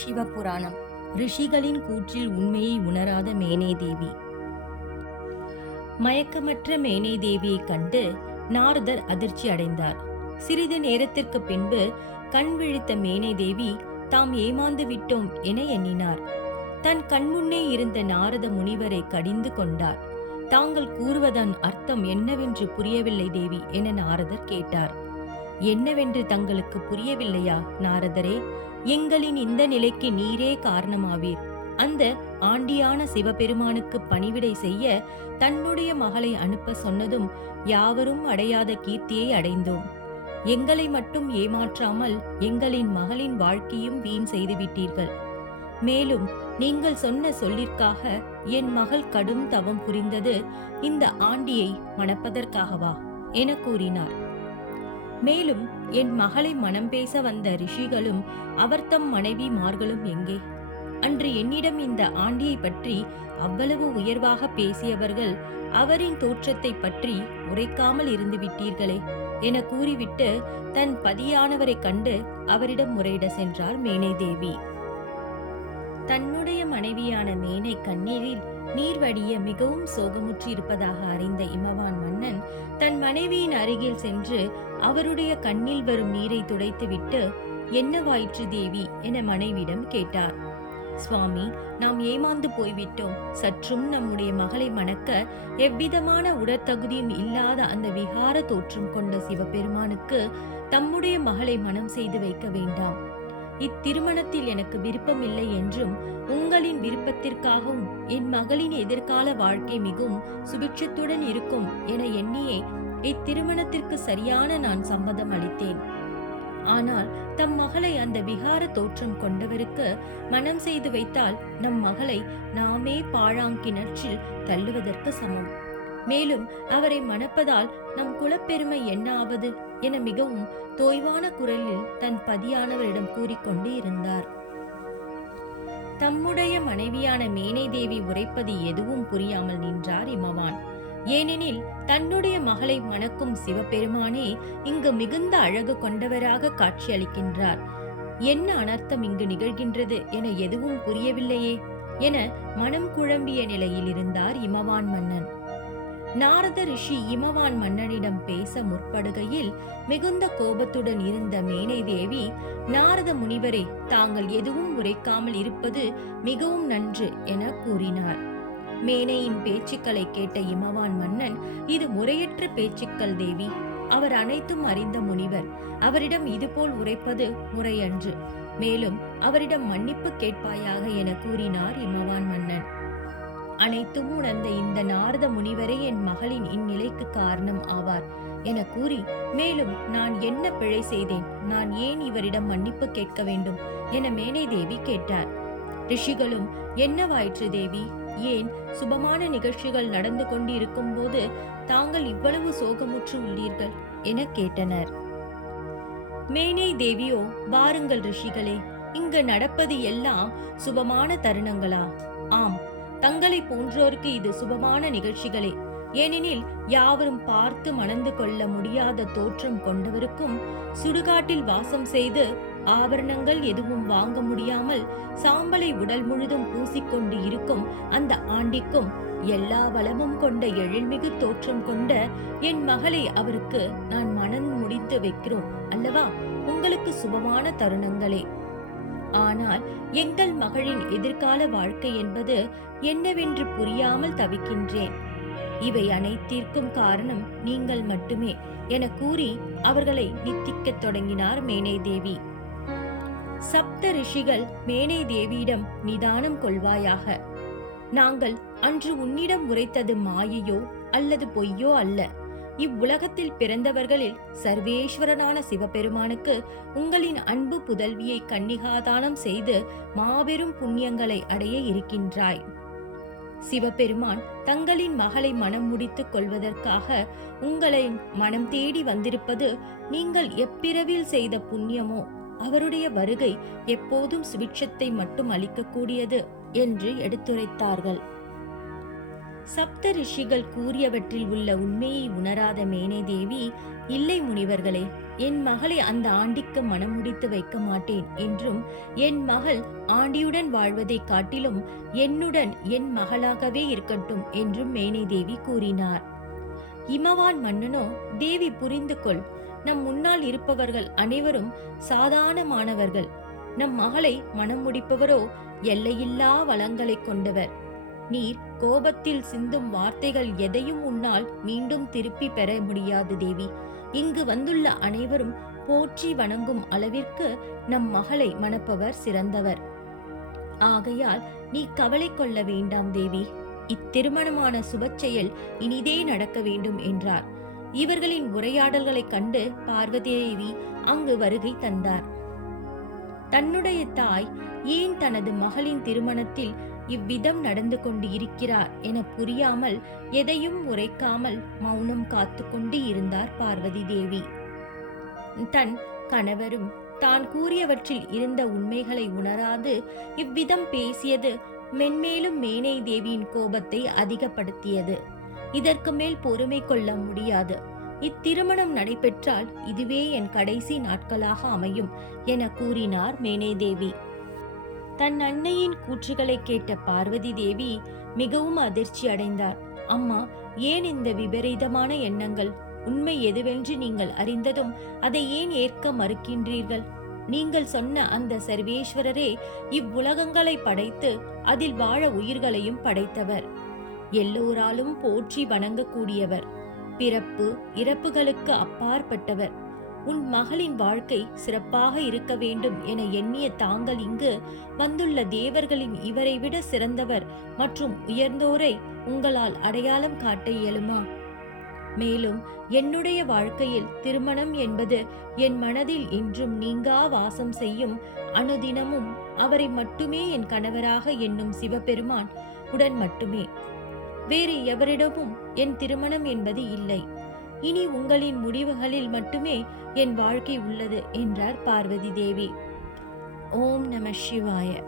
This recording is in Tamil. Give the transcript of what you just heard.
சிவபுராணம். ரிஷிகளின் கூற்றில் உண்மையை உணராத மேனை தேவி. மயக்கமற்ற மேனை தேவியை கண்டு நாரதர் அதிர்ச்சி அடைந்தார். சிறிது நேரத்திற்கு பின்பு கண் விழித்த மேனை தேவி தாம் ஏமாந்து விட்டோம் என எண்ணினார். தன் கண்முன்னே இருந்த நாரத முனிவரை கடிந்து கொண்டார். தாங்கள் கூறுவதன் அர்த்தம் என்னவென்று புரியவில்லை தேவி என நாரதர் கேட்டார். என்னவென்று தங்களுக்கு புரியவில்லையா நாரதரே? எங்களின் இந்த நிலைக்கு நீரே காரணமாவீர். அந்த ஆண்டியான சிவபெருமானுக்கு பணிவிடை செய்ய தன்னுடைய மகளை அனுப்ப சொன்னதும் யாவரும் அடையாத கீர்த்தியை அடைந்தோம். எங்களை மட்டும் ஏமாற்றாமல் எங்களின் மகளின் வாழ்க்கையும் வீண் செய்துவிட்டீர்கள். மேலும் நீங்கள் சொன்ன சொல்லிற்காக என் மகள் கடும் தவம் புரிந்தது இந்த ஆண்டியை மணப்பதற்காகவா என கூறினார். மேலும் என் மகளை மனம் பேச வந்த ரிஷிகளும் அவர்தம் மனைவிமார்களும் எங்கே? அன்று என்னிடம் இந்த ஆண்டியை பற்றி அவ்வளவு உயர்வாக பேசியவர்கள் அவரின் தோற்றத்தை பற்றி உரைக்காமல் இருந்து விட்டீர்களே என கூறிவிட்டு தன் பதியானவரை கண்டு அவரிடம் முறையிட சென்றார் மேனை தேவி. தன்னுடைய மனைவியான மேனை கண்ணீரில் நீர் வடிய மிகவும் சோகமுற்று இருப்பதாக அறிந்த இமவான் மன்னன் தன் மனைவியின் அருகில் சென்று அவருடைய கண்ணில் வரும் நீரை துடைத்துவிட்டு, என்னவாயிற்று தேவி என மனைவியிடம் கேட்டார். சுவாமி, நாம் ஏமாந்து போய்விட்டோம். சற்றும் நம்முடைய மகளை மணக்க எவ்விதமான உடற்தகுதியும் இல்லாத அந்த விகார தோற்றம் கொண்ட சிவபெருமானுக்கு தம்முடைய மகளை மனம் செய்து வைக்க வேண்டாம். இத்திருமணத்தில் எனக்கு விருப்பமில்லை என்றும் உங்களின் விருப்பத்திற்காகவும் என் மகளின் எதிர்கால வாழ்க்கை மிகவும் சுபிட்சத்துடன் இருக்கும் என எண்ணியே இத்திருமணத்திற்கு சரியான நான் சம்மதம் அளித்தேன். ஆனால் தம் மகளை அந்த விகார தோற்றம் கொண்டவருக்கு மனம் செய்து வைத்தால் நம் மகளை நாமே பாழாங்கிணற்றில் தள்ளுவதற்கு சமம். மேலும் அவரை மணப்பதால் நம் குலப்பெருமை என்ன ஆவது என மிகவும் தோய்வான குரலில் தன் பதியானவரிடம் கூறிக்கொண்டு இருந்தார். தம்முடைய மனைவியான மேனை தேவி உரைப்பது எதுவும் புரியாமல் நின்றார் இமவான். ஏனெனில் தன்னுடைய மகளை மணக்கும் சிவபெருமானே இங்கு மிகுந்த அழகு கொண்டவராக காட்சியளிக்கின்றார். என்ன அனர்த்தம் இங்கு நிகழ்கின்றது என எதுவும் புரியவில்லையே என மனம் குழம்பிய நிலையில் இருந்தார் இமவான் மன்னன். நாரத ரிஷி இமவான் மன்னனிடம் பேச முற்படுகையில் மிகுந்த கோபத்துடன் இருந்த மேனை தேவி, நாரத முனிவரே, தாங்கள் எதுவும் உரைக்காமல் இருப்பது மிகவும் நன்று என கூறினார். மேனையின் பேச்சுக்களை கேட்ட இமவான் மன்னன், இது முறையற்ற பேச்சுக்கள் தேவி. அவர் அனைத்தும் அறிந்த முனிவர். அவரிடம் இதுபோல் உரைப்பது முறையன்று. மேலும் அவரிடம் மன்னிப்பு கேட்பாயாக என கூறினார் இமவான் மன்னன். அனைத்தும் உணர்ந்த இந்த நாரத முனிவரே என் மகளின் இந்நிலைக்கு காரணம் ஆவார் என கூறி, மேலும் நான் என்ன பிழை செய்தேன்? நான் ஏன் இவரிடம் மன்னிப்பு கேட்க வேண்டும் என மேனை தேவி கேட்டார். ரிஷிகளும், என்னவாயிற்று தேவி? ஏன் சுபமான நிகழ்ச்சிகள் நடந்து கொண்டு இருக்கும் போது தாங்கள் இவ்வளவு சோகமுற்று உள்ளீர்கள் என கேட்டனர். மேனை தேவியோ, வாருங்கள் ரிஷிகளே, இங்கு நடப்பது எல்லாம் சுபமான தருணங்களா? ஆம், தங்களை போன்றோருக்கு இது சுபமான நிகழ்ச்சிகளே. ஏனெனில் யாவரும் பார்த்து மணந்து கொள்ள முடியாத தோற்றம் கொண்டவருக்கும், சுடுகாட்டில் வாசம் செய்து ஆபரணங்கள் எதுவும் வாங்க முடியாமல் சாம்பலை உடல் முழுதும் பூசிக்கொண்டு இருக்கும் அந்த ஆண்டிக்கும், எல்லா வளமும் கொண்ட எழில்மிகு தோற்றம் கொண்ட என் மகளை அவருக்கு நான் மனம் முடித்து வைக்கிறோம் அல்லவா? உங்களுக்கு சுபமான தருணங்களே. ஆனால் எங்கள் மகளின் எதிர்கால வாழ்க்கை என்பது என்னவென்று புரியாமல் தவிக்கின்றேன். இவை அனைத்திற்கும் காரணம் நீங்கள் மட்டுமே என கூறி அவர்களை நித்திக்கத் தொடங்கினார் மேனை தேவி. சப்த ரிஷிகள் மேனை தேவியிடம், நிதானம் கொள்வாயாக. நாங்கள் அன்று உன்னிடம் உரைத்தது மாயையோ அல்லது பொய்யோ அல்ல. இவ்வுலகத்தில் பிறந்தவர்களில் சர்வேஸ்வரனான சிவபெருமானுக்கு உங்களின் அன்பு புதல்வியை கன்னிகாதானம் செய்து மாபெரும் புண்ணியங்களை அடைய இருக்கின்றாய். சிவபெருமான் தங்களின் மகளை மனம் முடித்துக் கொள்வதற்காக உங்களை மனம் தேடி வந்திருப்பது நீங்கள் எப்பிறவில் செய்த புண்ணியமோ. அவருடைய வருகை எப்போதும் சுபிட்சத்தை மட்டும் அளிக்கக்கூடியது என்று எடுத்துரைத்தார்கள். சப்த ரிஷிகள் கூறியவற்றில் உள்ள உண்மையை உணராத மேனை தேவி, இல்லை முனிவர்களே, என் மகளை அந்த ஆண்டிக்கு மனம் முடித்து வைக்க மாட்டேன் என்றும், என் மகள் ஆண்டியுடன் வாழ்வதைக் காட்டிலும் என்னுடன் என் மகளாகவே இருக்கட்டும் என்றும் மேனை தேவி கூறினார். இமவான் மன்னனோ, தேவி புரிந்து கொள், நம் முன்னால் இருப்பவர்கள் அனைவரும் சாதாரணமானவர்கள். நம் மகளை மனம் முடிப்பவரோ எல்லையில்லா வளங்களை கொண்டவர். நீர் கோபத்தில் சிந்தும் வார்த்தைகள் எதையும் உன்னால் மீண்டும் திருப்பி பெற முடியாது தேவி. இங்கு வந்துள்ள அனைவரும் போற்றி வணங்கும் அளவிற்கு நம் மகளை மணப்பவர் சிறந்தவர். ஆகையால் நீ கவலை கொள்ள வேண்டாம் தேவி. இத்திருமணமான சுபச்செயல் இனிதே நடக்க வேண்டும் என்றார். இவர்களின் உரையாடல்களைக் கண்டு பார்வதி தேவி அங்கு வருகை தந்தார். தன்னுடைய தாய் ஏன் தனது மகளின் திருமணத்தில் இவ்விதம் நடந்து கொண்டு இருக்கிறார் என புரியாமல் எதையும் உரைக்காமல் மௌனம் காத்து கொண்டு இருந்தார் பார்வதி தேவி. தன் கணவரும் தான் கூறியவற்றில் இருந்த உண்மைகளை உணராது இவ்விதம் பேசியது மென்மேலும் மேனை தேவியின் கோபத்தை அதிகப்படுத்தியது. இதற்கு மேல் பொறுமை கொள்ள முடியாது. இத்திருமணம் நடைபெற்றால் இதுவே என் கடைசி நாட்களாக அமையும் என கூறினார் மேனை தேவி. தன் அன்னையின் கூற்றுகளை கேட்ட பார்வதி தேவி மிகவும் அதிர்ச்சி அடைந்தார். அம்மா, ஏன் இந்த விபரீதமான எண்ணங்கள்? உண்மை எதுவென்று நீங்கள் அறிந்ததும் அதை ஏன் ஏற்க மறுக்கின்றீர்கள்? நீங்கள் சொன்ன அந்த சர்வேஸ்வரரே இவ்வுலகங்களை படைத்து அதில் வாழ உயிர்களையும் படைத்தவர். எல்லோராலும் போற்றி வணங்கக்கூடியவர். பிறப்பு இறப்புகளுக்கு அப்பாற்பட்டவர். உன் மகளின் வாழ்க்கை சிறப்பாக இருக்க வேண்டும் என எண்ணிய தாங்கள் இங்கு வந்துள்ள தேவர்களின் இவரை விட சிறந்தவர் மற்றும் உயர்ந்தோரை உங்களால் அடையாளம் காட்ட இயலுமா? மேலும் என்னுடைய வாழ்க்கையில் திருமணம் என்பது என் மனதில் என்றும் நீங்கா வாசம் செய்யும், அனுதினமும் அவரை மட்டுமே என் கணவராக எண்ணும் சிவபெருமான் உடன் மட்டுமே. வேறு எவரிடமும் என் திருமணம் என்பது இல்லை. இனி உங்களின் முடிவுகளில் மட்டுமே என் வாழ்க்கை உள்ளது என்றார் பார்வதி தேவி. ஓம் நம சிவாய.